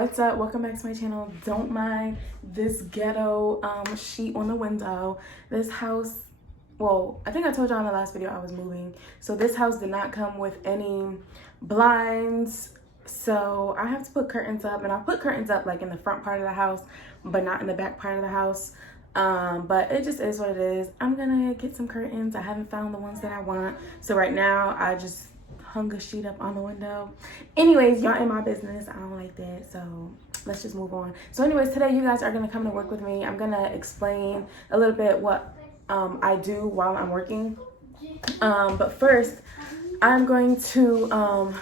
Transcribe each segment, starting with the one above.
What's up? Welcome back to my channel. Don't mind this ghetto sheet on the window. This house, well, I think I told y'all in the last video I was moving, so this house did not come with any blinds, so I have to put curtains up. And I put curtains up like in the front part of the house but not in the back part of the house. But it just is what it is. I'm gonna get some curtains. I haven't found the ones that I want, so right now I just hung a sheet up on the window. Anyways, y'all in my business. I don't like that, so let's just move on. So anyways, today you guys are gonna come to work with me. I'm gonna explain a little bit what I do while I'm working. But first I'm going to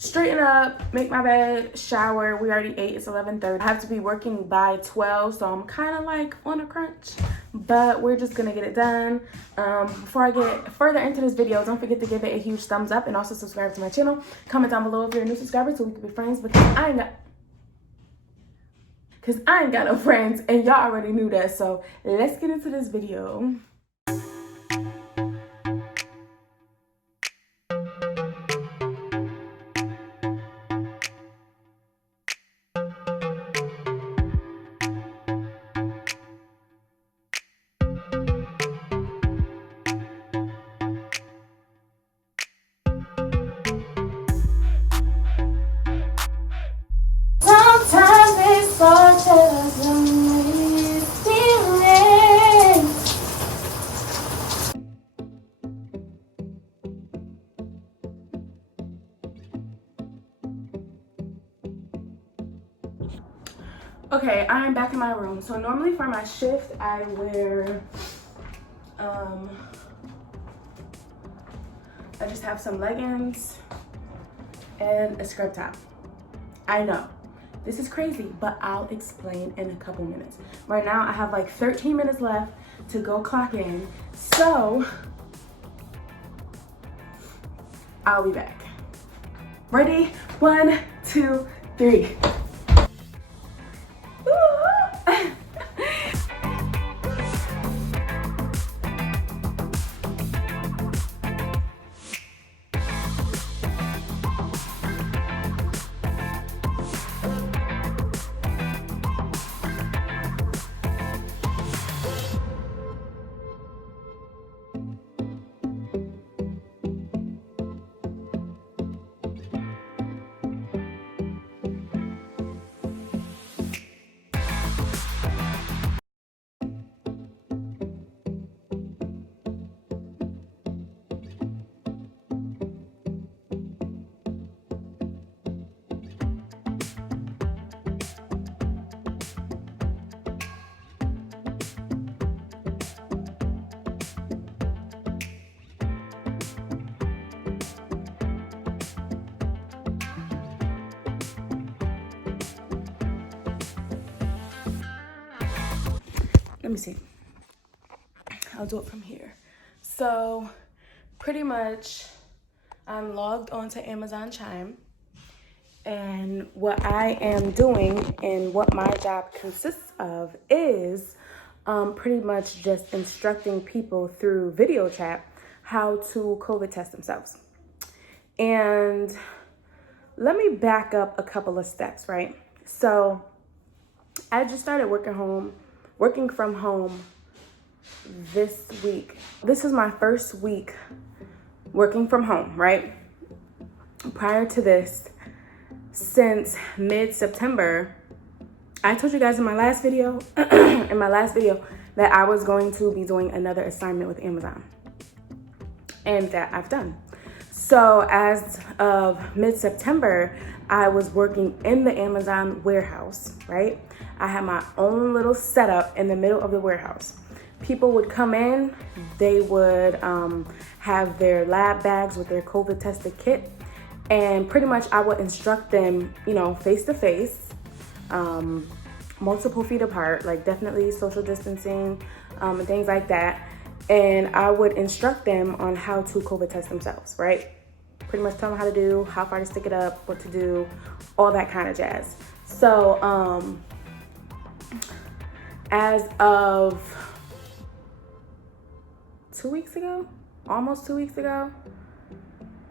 straighten up, make my bed, shower. We already ate. It's 11:30. I have to be working by 12, so I'm kind of like on a crunch, but we're just gonna get it done. Before I get further into this video, don't forget to give it a huge thumbs up and also subscribe to my channel. Comment down below if you're a new subscriber so we can be friends, because I ain't got no friends, and y'all already knew that. So let's get into this video. Okay, I'm back in my room. So normally for my shift, I wear, I just have some leggings and a scrub top. I know, this is crazy, but I'll explain in a couple minutes. Right now, I have like 13 minutes left to go clock in. So, I'll be back. Ready? 1, 2, 3. Let me see. I'll do it from here. So pretty much I'm logged onto Amazon Chime, and what I am doing and what my job consists of is pretty much just instructing people through video chat how to COVID test themselves. And let me back up a couple of steps, right? So I just started working from home this week. This is my first week working from home, right? Prior to this, since mid-September, I told you guys in my last video, that I was going to be doing another assignment with Amazon, and that I've done. So as of mid-September, I was working in the Amazon warehouse, right? I had my own little setup in the middle of the warehouse. People would come in, they would have their lab bags with their COVID tested kit, and pretty much I would instruct them, you know, face to face, multiple feet apart, like definitely social distancing and things like that. And I would instruct them on how to COVID test themselves, right? Pretty much tell them how to do, how far to stick it up, what to do, all that kind of jazz. So as of 2 weeks ago, almost 2 weeks ago,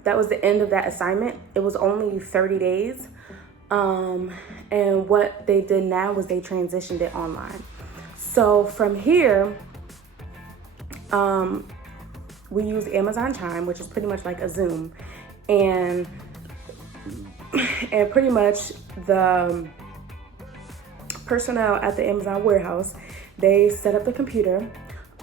that was the end of that assignment. It was only 30 days. And what they did now was they transitioned it online. So from here, we use Amazon Chime, which is pretty much like a Zoom, and pretty much the personnel at the Amazon warehouse, they set up the computer,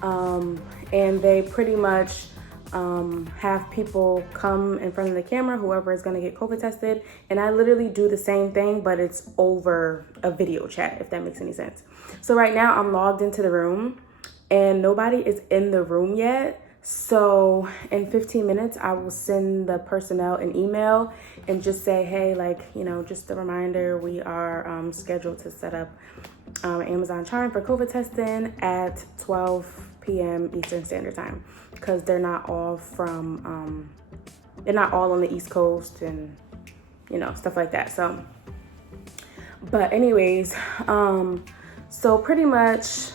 and they pretty much have people come in front of the camera, whoever is going to get COVID tested. And I literally do the same thing, but it's over a video chat, if that makes any sense. So right now I'm logged into the room and nobody is in the room yet. So in 15 minutes, I will send the personnel an email and just say, hey, like, you know, just a reminder, we are scheduled to set up Amazon Chime for COVID testing at 12 p.m. Eastern Standard Time, because they're not all from, they're not all on the East Coast and, you know, stuff like that. So, but anyways, so pretty much,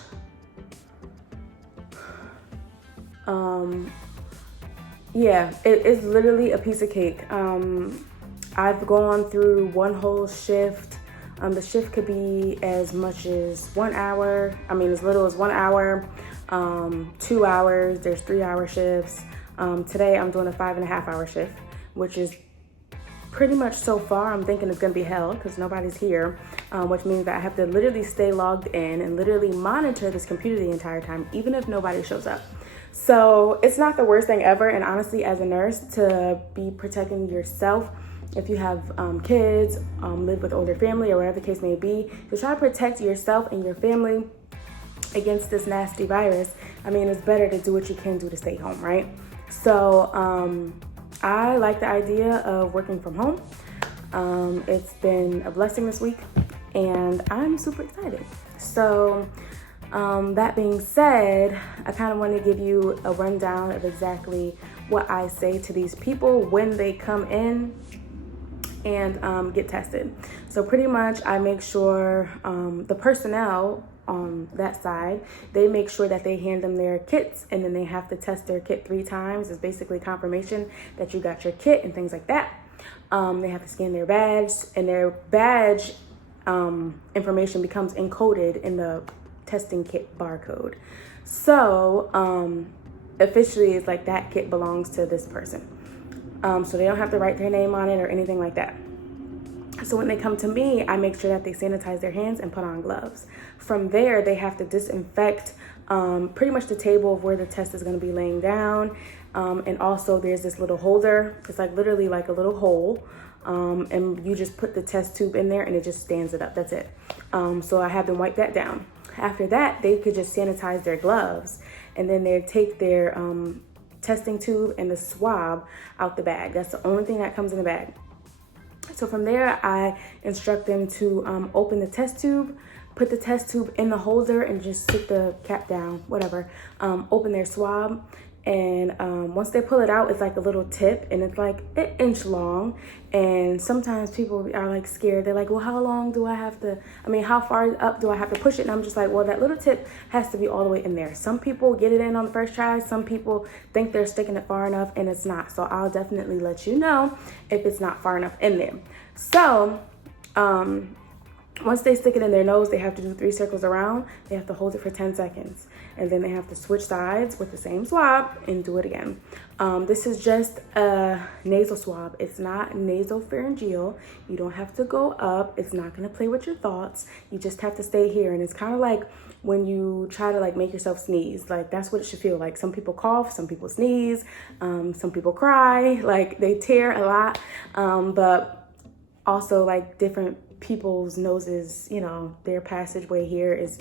yeah, it is literally a piece of cake. I've gone through one whole shift. The shift could be as much as 1 hour. I mean, as little as 1 hour, 2 hours. There's 3-hour shifts. Today I'm doing a 5.5-hour shift, which is pretty much, so far, I'm thinking it's gonna be hell because nobody's here, which means that I have to literally stay logged in and literally monitor this computer the entire time, even if nobody shows up. So it's not the worst thing ever. And honestly, as a nurse, to be protecting yourself, if you have kids, live with older family, or whatever the case may be, to try to protect yourself and your family against this nasty virus, I mean, it's better to do what you can do to stay home, right? So I like the idea of working from home. It's been a blessing this week and I'm super excited. So that being said, I kind of want to give you a rundown of exactly what I say to these people when they come in and get tested. So pretty much I make sure the personnel on that side, they make sure that they hand them their kits, and then they have to test their kit 3 times. It's basically confirmation that you got your kit and things like that. They have to scan their badge, and their badge information becomes encoded in the testing kit barcode. So officially it's like that kit belongs to this person. So they don't have to write their name on it or anything like that. So when they come to me, I make sure that they sanitize their hands and put on gloves. From there, they have to disinfect pretty much the table of where the test is going to be laying down. And also there's this little holder. It's like literally like a little hole. And you just put the test tube in there and it just stands it up. That's it. So I have them wipe that down. After that, they could just sanitize their gloves, and then they take their testing tube and the swab out the bag. That's the only thing that comes in the bag. So from there, I instruct them to open the test tube, put the test tube in the holder and just stick the cap down, whatever. Open their swab. And once they pull it out, it's like a little tip, and it's like an inch long. And sometimes people are like scared. They're like, well, how long do I have to, how far up do I have to push it? And I'm just like, well, that little tip has to be all the way in there. Some people get it in on the first try. Some people think they're sticking it far enough, and it's not. So I'll definitely let you know if it's not far enough in there. So once they stick it in their nose, they have to do 3 circles around. They have to hold it for 10 seconds. And then they have to switch sides with the same swab and do it again. This is just a nasal swab. It's not nasopharyngeal. You don't have to go up. It's not gonna play with your thoughts. You just have to stay here. And it's kind of like when you try to like make yourself sneeze. Like that's what it should feel like. Some people cough, some people sneeze, some people cry, like they tear a lot. But also like different people's noses, you know, their passageway here is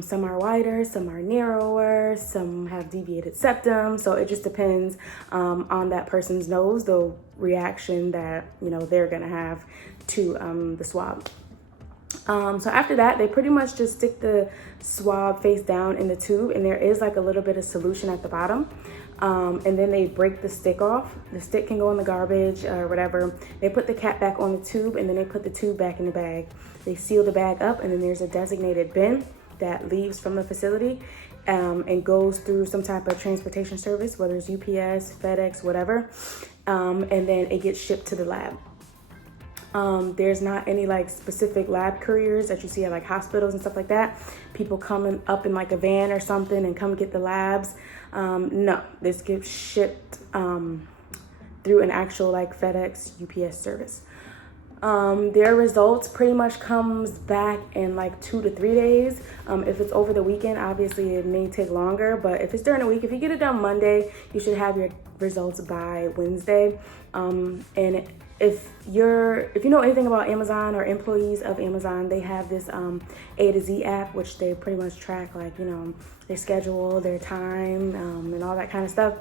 some are wider, some are narrower, some have deviated septum. So it just depends on that person's nose, the reaction that, you know, they're gonna have to the swab. So after that, they pretty much just stick the swab face down in the tube, and there is like a little bit of solution at the bottom. And then they break the stick off. The stick can go in the garbage or whatever. They put the cap back on the tube, and then they put the tube back in the bag. They seal the bag up, and then there's a designated bin that leaves from the facility and goes through some type of transportation service, whether it's UPS, FedEx, whatever. And then it gets shipped to the lab. There's not any like specific lab couriers that you see at like hospitals and stuff like that. People coming up in like a van or something and come get the labs. No, this gets shipped through an actual like FedEx UPS service. Their results pretty much comes back in like 2 to 3 days. If it's over the weekend, obviously it may take longer, but if it's during the week, if you get it done Monday, you should have your results by Wednesday. And if you know anything about Amazon or employees of Amazon, they have this A to Z app, which they pretty much track like, you know, their schedule, their time, and all that kind of stuff.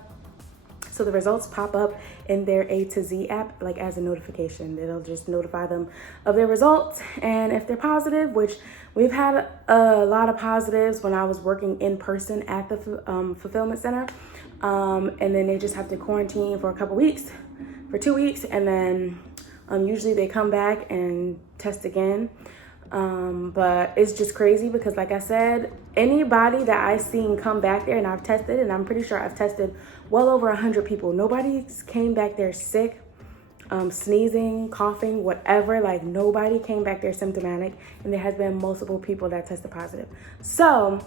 So the results pop up in their A to Z app like as a notification. It'll just notify them of their results, and if they're positive, which we've had a lot of positives when I was working in person at the fulfillment center, and then they just have to quarantine for a couple weeks, for 2 weeks, and then usually they come back and test again. But it's just crazy because like I said, anybody that I've seen come back there and I've tested, and I'm pretty sure I've tested well over 100 people, nobody came back there sick, sneezing, coughing, whatever. Like nobody came back there symptomatic, and there has been multiple people that tested positive. So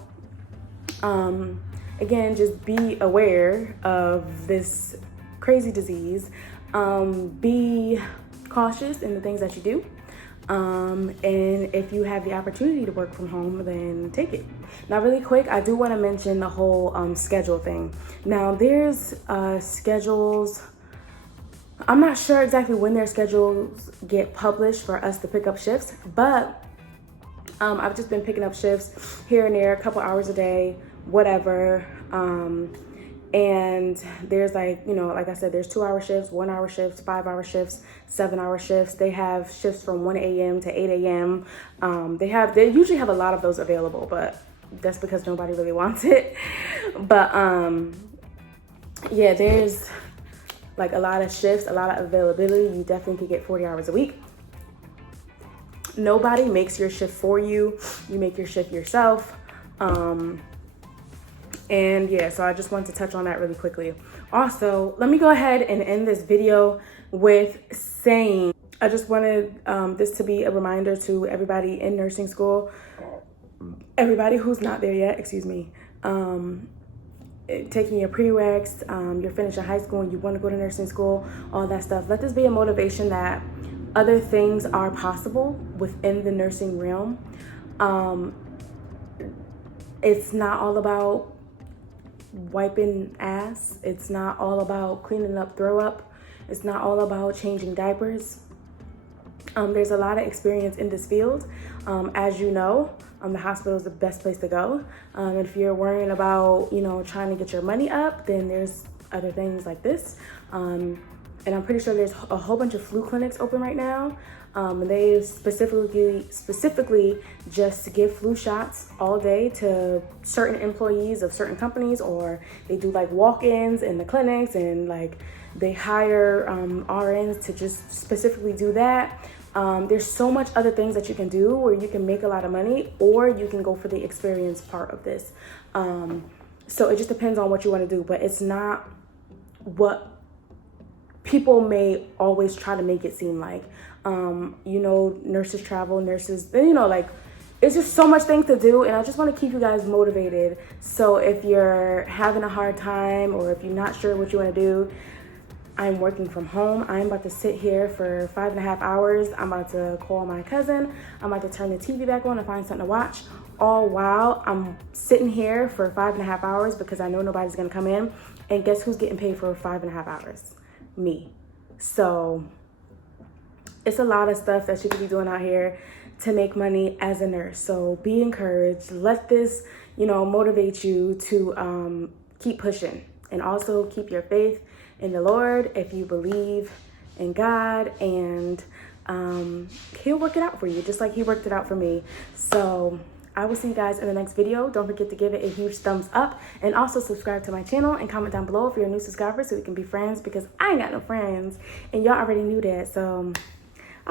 again, just be aware of this crazy disease. Be cautious in the things that you do. And if you have the opportunity to work from home, then take it. Now, really quick, I do want to mention the whole schedule thing. Now, there's schedules. I'm not sure exactly when their schedules get published for us to pick up shifts, but I've just been picking up shifts here and there, a couple hours a day, whatever. And there's like, you know, like I said, there's 2-hour shifts, 1-hour shifts, 5-hour shifts, 7-hour shifts. They have shifts from 1 a.m. to 8 a.m. They usually have a lot of those available, but that's because nobody really wants it. But yeah, there's like a lot of shifts, a lot of availability. You definitely could get 40 hours a week. Nobody makes your shift for you. You make your shift yourself. And yeah, so I just wanted to touch on that really quickly. Also, let me go ahead and end this video with saying, I just wanted this to be a reminder to everybody in nursing school, everybody who's not there yet, excuse me, taking your prereqs, you're finishing high school and you want to go to nursing school, all that stuff. Let this be a motivation that other things are possible within the nursing realm. It's not all about wiping ass. It's not all about cleaning up throw up. It's not all about changing diapers. There's a lot of experience in this field. As you know, the hospital is the best place to go. If you're worrying about, you know, trying to get your money up, then there's other things like this. And I'm pretty sure there's a whole bunch of flu clinics open right now. And they specifically just give flu shots all day to certain employees of certain companies, or they do like walk-ins in the clinics, and like they hire RNs to just specifically do that. There's so much other things that you can do where you can make a lot of money, or you can go for the experience part of this. So it just depends on what you want to do, but it's not what people may always try to make it seem like. You know, nurses travel, nurses, you know, like it's just so much things to do, and I just want to keep you guys motivated. So if you're having a hard time, or if you're not sure what you want to do, I'm working from home. I'm about to sit here for 5.5 hours. I'm about to call my cousin. I'm about to turn the TV back on and find something to watch, all while I'm sitting here for 5.5 hours because I know nobody's gonna come in. And guess who's getting paid for 5.5 hours? Me. So it's a lot of stuff that you could be doing out here to make money as a nurse. So be encouraged. Let this, you know, motivate you to keep pushing, and also keep your faith in the Lord if you believe in God, and he'll work it out for you just like he worked it out for me. So I will see you guys in the next video. Don't forget to give it a huge thumbs up, and also subscribe to my channel and comment down below if you're a new subscriber so we can be friends, because I ain't got no friends and y'all already knew that. So